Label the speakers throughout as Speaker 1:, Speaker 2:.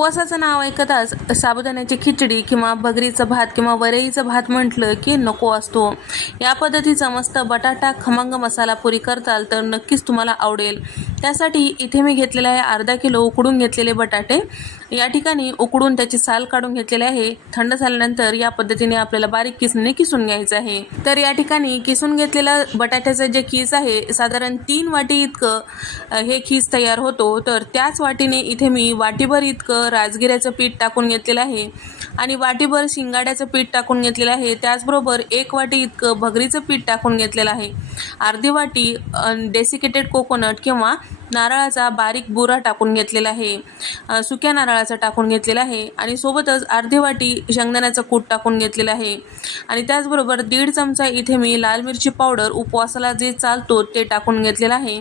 Speaker 1: उपवासाचं नाव ऐकताच साबुदाण्याची खिचडी किंवा भगरीचं भात किंवा वरईचं भात म्हटलं की नको असतो. या पद्धतीचा मस्त बटाटा खमंग मसाला पुरी करताल तर नक्कीच तुम्हाला आवडेल. त्यासाठी इथे मी घेतलेलं आहे अर्धा किलो उकडून घेतलेले बटाटे. या ठिकाणी उकडून त्याची साल काढून घेतलेले आहे. थंड झाल्यानंतर या पद्धतीने आपल्याला बारीक किसने किसून घ्यायचं आहे. तर या ठिकाणी किसून घेतलेलं बटाट्याचं जे खीस आहे साधारण तीन वाटी इतकं हे खीस तयार होतो. तर त्याच वाटीने इथे मी वाटीभर इतकं राजगिऱ्याचं पीठ टाकून घेतलेलं आहे आणि वाटीभर शिंगाड्याचं पीठ टाकून घेतलेलं आहे. त्याचबरोबर एक वाटी इतकं भगरीचं पीठ टाकून घेतलेलं आहे. अर्धी वाटी डेसिकेटेड कोकोनट किंवा नारळाचा बारीक बुरा टाकून घेतलेला आहे. सुक्या नारळाचा टाकून घेतलेला आहे. आणि सोबतच अर्धी वाटी शेंगदाण्याचं कूट टाकून घेतलेलं आहे. आणि त्याचबरोबर दीड चमचा इथे मी लाल मिरची पावडर उपवासाला जे चालतो ते टाकून घेतलेलं आहे.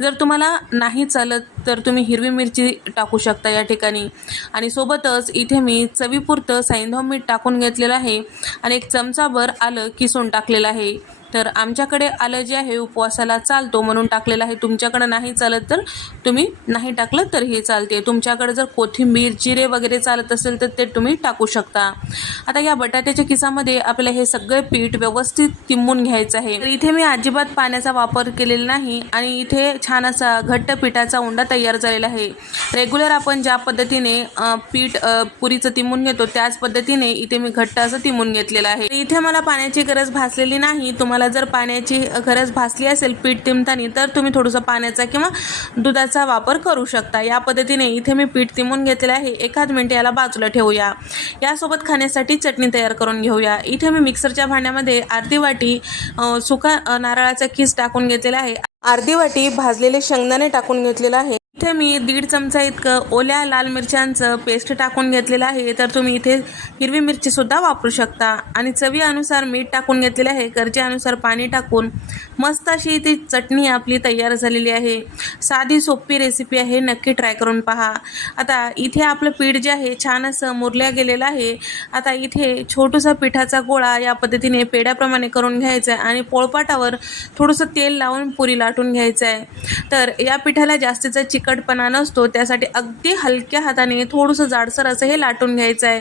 Speaker 1: जर तुम्हाला नाही चालत तर तुम्ही हिरवी मिरची टाकू शकता या ठिकाणी. आणि सोबतच इथे मी चवीपुरतं सैंधव मीठ टाकून घेतलेलं आहे. आणि एक चमचाभर आलं किसून टाकलेलं आहे. तर आमच्याकडे आलं जे आहे उपवासाला चालतो म्हणून टाकलेलं आहे. तुमच्याकडं नाही चालत तर तुम्ही नाही टाकलं तरीही चालते. तुमच्याकडे जर कोथिंबीर जिरे वगैरे चालत असेल तर ते तुम्ही टाकू शकता. आता या बटाट्याच्या किसामध्ये आपल्याला हे सगळे पीठ व्यवस्थित तिंबून घ्यायचं आहे. तर इथे मी अजिबात पाण्याचा वापर केलेला नाही आणि इथे छान असा घट्ट पिठाचा उंडा तयार झालेला आहे. रेग्युलर आपण ज्या पद्धतीने पीठ पुरीचं तिंबून घेतो त्याच पद्धतीने इथे मी घट्ट असं तिंबून घेतलेलं आहे. इथे मला पाण्याची गरज भासलेली नाही. तुम्हाला जर पाण्याची गरज भासली असेल पीठ तिंबताना तर तुम्ही थोडंसं पाण्याचा किंवा दुधाचा वापर करू शकता. या पद्धतीने इथे मी पीठ तिंबून घेतलेलं आहे. एखाद मिनिट याला बाजूला ठेवूया. यासोबत खाण्यासाठी चटणी तयार करून घेऊया. इथे मी मिक्सरच्या भांड्यामध्ये अर्धी वाटी सुका नारळाचा किस टाकून घेतलेला आहे. अर्धी वाटी भाजलेले शेंगदाणे टाकून घेतलेलं आहे. इथे मी दीड चमचा इतकं ओल्या लाल मिरच्यांचं पेस्ट टाकून घेतलेलं आहे तर तुम्ही इथे हिरवी मिरचीसुद्धा वापरू शकता. आणि चवीनुसार मीठ टाकून घेतलेलं आहे गरजेनुसार पाणी टाकून. मस्त अशी ती चटणी आपली तयार झालेली आहे. साधी सोपी रेसिपी आहे नक्की ट्राय करून पहा. आता इथे आपलं पीठ जे आहे छान असं मुरल्या गेलेलं आहे. आता इथे छोटूसा पिठाचा गोळा या पद्धतीने पेड्याप्रमाणे करून घ्यायचा आहे आणि पोळपाटावर थोडंसं तेल लावून पुरी लाटून घ्यायचं आहे. तर या पिठाला जास्तीचा चिकटपणा नसतो त्यासाठी अगदी हलक्या हाताने थोडंसं जाडसर असं हे लाटून घ्यायचं आहे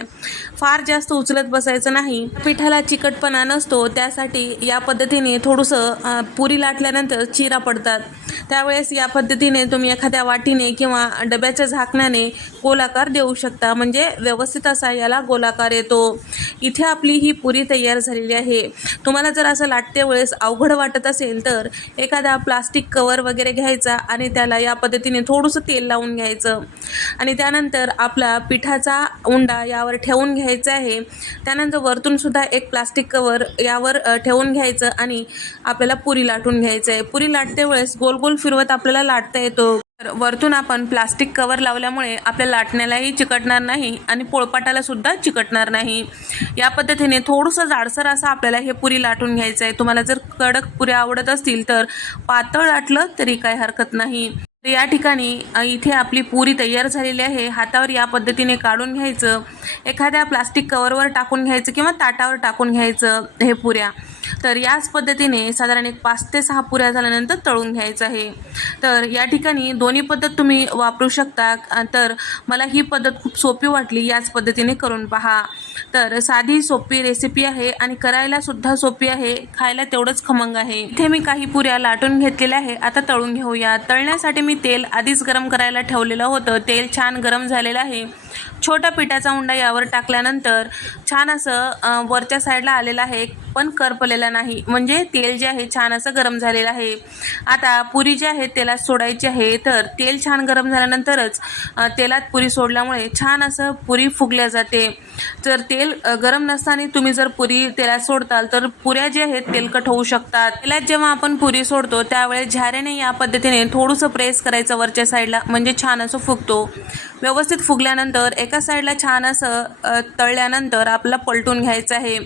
Speaker 1: फार जास्त उचलत बसायचं नाही. पिठाला चिकटपणा नसतो त्यासाठी या पद्धतीने थोडंसं पुरी लाटल्यानंतर चिरा पडतात. त्यावेळेस या पद्धतीने तुम्ही एखाद्या वाटीने किंवा डब्याच्या झाकण्याने गोलाकार देऊ शकता. म्हणजे व्यवस्थित असा याला गोलाकार येतो. इथे आपली ही पुरी तयार झालेली आहे. तुम्हाला जर असं लाटते वेळेस अवघड वाटत असेल तर एखादा प्लास्टिक कवर वगैरे घ्यायचा आणि त्याला या पद्धतीने थोडंसं तेल लावून घ्यायचं. आणि त्यानंतर आपला पिठाचा उंडा यावर ठेवून घ्यायचा आहे. त्यानंतर वरतूनसुद्धा एक प्लास्टिक कवर यावर ठेवून घ्यायचं आणि आपल्याला पुरी लाटून घ्यायचं आहे. पुरी लाटते वेळेस गोल गोल फिरवत आपल्याला लाटता येतो. तर वरतून आपण प्लास्टिक कवर लावल्यामुळे आपल्या लाटण्यालाही चिकटणार नाही आणि पोळपाटाला सुद्धा चिकटणार नाही. या पद्धतीने थोडंसं जाडसर असं आपल्याला हे पुरी लाटून घ्यायचं आहे. तुम्हाला जर कडक पुऱ्या आवडत असतील तर पातळ लाटलं तरी काही हरकत नाही. तर या ठिकाणी इथे आपली पुरी तयार झालेली आहे. हातावर या पद्धतीने काढून घ्यायचं. एखाद्या प्लास्टिक कवरवर टाकून घ्यायचं किंवा ताटावर टाकून घ्यायचं हे पुऱ्या. तर याच पद्धतीने साधारण एक पाच ते सहा पुऱ्या झाल्यानंतर तळून घ्यायचं आहे. तर या ठिकाणी दोन्ही पद्धत तुम्ही वापरू शकता. तर मला ही पद्धत खूप सोपी वाटली याच पद्धतीने करून पहा. तर साधी सोपी रेसिपी आहे आणि करायला सुद्धा सोपी आहे खायला तेवढंच खमंग आहे. इथे मी काही पुऱ्या लाटून घेतलेल्या आहे आता तळून घेऊया. तळण्यासाठी मी तेल आधीच गरम करायला ठेवलेलं होतं. तेल छान गरम झालेलं आहे. छोटा पिठाचा उंडा यावर टाकल्यानंतर छान असं वरच्या साईडला आलेलं आहे पण करपलेला नाही. म्हणजे तेल जे आहे छान असं गरम झालेलं आहे. आता पुरी जी आहे तेलात सोडायची आहे तर तेल छान गरम झाल्यानंतरच तेलात पुरी सोडल्यामुळे छान असं पुरी फुगल्या जाते. जर तेल गरम नसताना तुम्ही जर पुरी तेलात सोडताल तर पुऱ्या जे आहेत तेलकट होऊ शकतात. तेलात जेव्हा आपण पुरी सोडतो त्यावेळेस झाऱ्याने या पद्धतीने थोडंसं प्रेस करायचं वरच्या साईडला म्हणजे छान असं फुगतो. व्यवस्थित फुगल्यानंतर एका साईडला छान असं तळल्यानंतर आपला पलटून घ्यायचं आहे.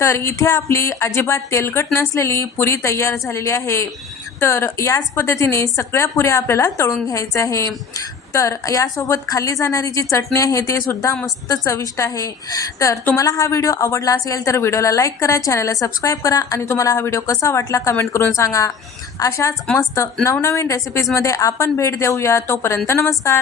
Speaker 1: तर इथे आपली अजिबात तेलकट नसलेली पुरी तयार झालेली आहे. तर याच पद्धतीने सगळ्या पुऱ्या आपल्याला तळून घ्यायचं आहे. तर यासोबत खाल्ली जाणारी जी चटणी आहे ते सुद्धा मस्त चविष्ट आहे. तर तुम्हाला हा व्हिडिओ आवडला असेल तर व्हिडिओला लाईक करा चॅनलला सबस्क्राईब करा आणि तुम्हाला हा व्हिडिओ कसा वाटला कमेंट करून सांगा. अशाच मस्त नवनवीन रेसिपीजमध्ये आपण भेट देऊया. तोपर्यंत नमस्कार.